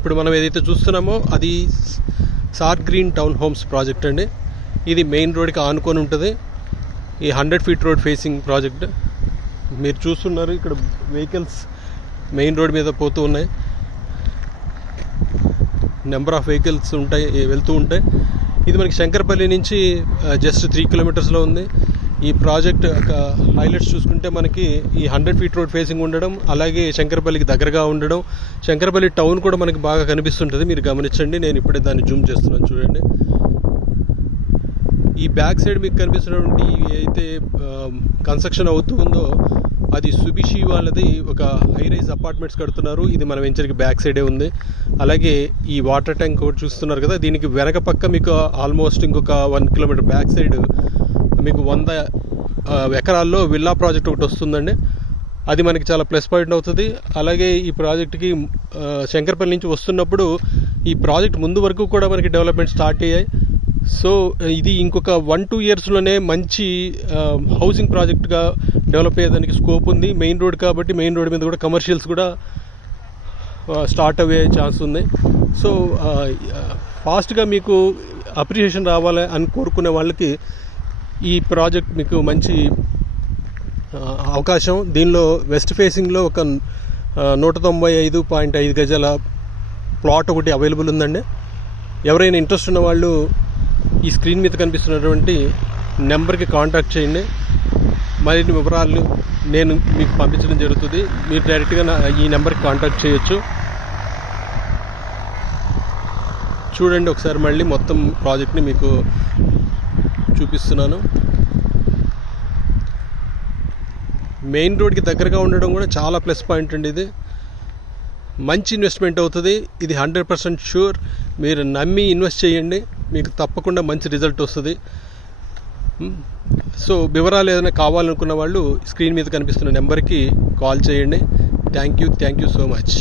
ఇప్పుడు మనం ఏదైతే చూస్తున్నామో అది sir green town homes project అండి. ఇది మెయిన్ రోడ్కి ఆనుకొని ఉంటుంది. ఈ 100 feet రోడ్ ఫేసింగ్ ప్రాజెక్ట్. మీరు చూస్తున్నారు ఇక్కడ వెహికల్స్ మెయిన్ రోడ్ మీద పోతూ ఉన్నాయి. నెంబర్ ఆఫ్ వెహికల్స్ వెళ్తూ ఉంటాయి. ఇది మనకి శంకరపల్లి నుంచి జస్ట్ 3 kilometers ఉంది. ఈ ప్రాజెక్ట్ హైలైట్స్ చూసుకుంటే మనకి ఈ 100 feet రోడ్ ఫేసింగ్ ఉండడం, అలాగే శంకరపల్లికి దగ్గరగా ఉండడం, శంకరపల్లి టౌన్ కూడా మనకి బాగా కనిపిస్తుంటుంది. మీరు గమనించండి, నేను ఇప్పుడే దాన్ని జూమ్ చేస్తున్నాను చూడండి. ఈ బ్యాక్ సైడ్ మీకు కనిపిస్తున్నటువంటి అయితే కన్స్ట్రక్షన్ అవుతూ ఉందో అది సుబిషి వాళ్ళది ఒక హై రైజ్ అపార్ట్మెంట్స్ కడుతున్నారు. ఇది మన వెంచర్కి బ్యాక్ సైడే ఉంది. అలాగే ఈ వాటర్ ట్యాంక్ ఒకటి చూస్తున్నారు కదా, దీనికి వెనక పక్క మీకు ఆల్మోస్ట్ ఇంకొక 1 kilometer బ్యాక్ సైడ్ మీకు 100 ఎకరాల్లో విల్లా ప్రాజెక్ట్ ఒకటి వస్తుందండి. అది మనకి చాలా ప్లస్ పాయింట్ అవుతుంది. అలాగే ఈ ప్రాజెక్ట్కి శంకరపల్లి నుంచి వస్తున్నప్పుడు ఈ ప్రాజెక్ట్ ముందు వరకు కూడా మనకి డెవలప్మెంట్ స్టార్ట్ అయ్యాయి. సో ఇది ఇంకొక 1-2 yearsలోనే మంచి హౌసింగ్ ప్రాజెక్ట్గా డెవలప్ అయ్యేదానికి స్కోప్ ఉంది. మెయిన్ రోడ్ కాబట్టి మెయిన్ రోడ్ మీద కూడా కమర్షియల్స్ కూడా స్టార్ట్ అయ్యే ఛాన్స్ ఉంది. సో ఫాస్ట్గా మీకు అప్రిషియేషన్ రావాలి అని కోరుకునే వాళ్ళకి ఈ ప్రాజెక్ట్ మీకు మంచి అవకాశం. దీనిలో వెస్ట్ ఫేసింగ్లో ఒక 195.5 గజాల ప్లాట్ ఒకటి అవైలబుల్ ఉందండి. ఎవరైనా ఇంట్రెస్ట్ ఉన్న వాళ్ళు ఈ స్క్రీన్ మీద కనిపిస్తున్నటువంటి నెంబర్కి కాంటాక్ట్ చేయండి. మరిన్ని వివరాలు నేను మీకు పంపించడం జరుగుతుంది. మీరు డైరెక్ట్గా ఈ నెంబర్కి కాంటాక్ట్ చేయొచ్చు. చూడండి ఒకసారి మళ్ళీ మొత్తం ప్రాజెక్ట్ని మీకు చూపిస్తున్నాను. మెయిన్ రోడ్కి దగ్గరగా ఉండడం కూడా చాలా ప్లస్ పాయింట్ అండి. ఇది మంచి ఇన్వెస్ట్మెంట్ అవుతుంది. ఇది 100% షూర్. మీరు నమ్మి ఇన్వెస్ట్ చేయండి, మీకు తప్పకుండా మంచి రిజల్ట్ వస్తుంది. సో వివరాలు ఏదైనా కావాలనుకున్న వాళ్ళు స్క్రీన్ మీద కనిపిస్తున్న నెంబర్కి కాల్ చేయండి. Thank you so much.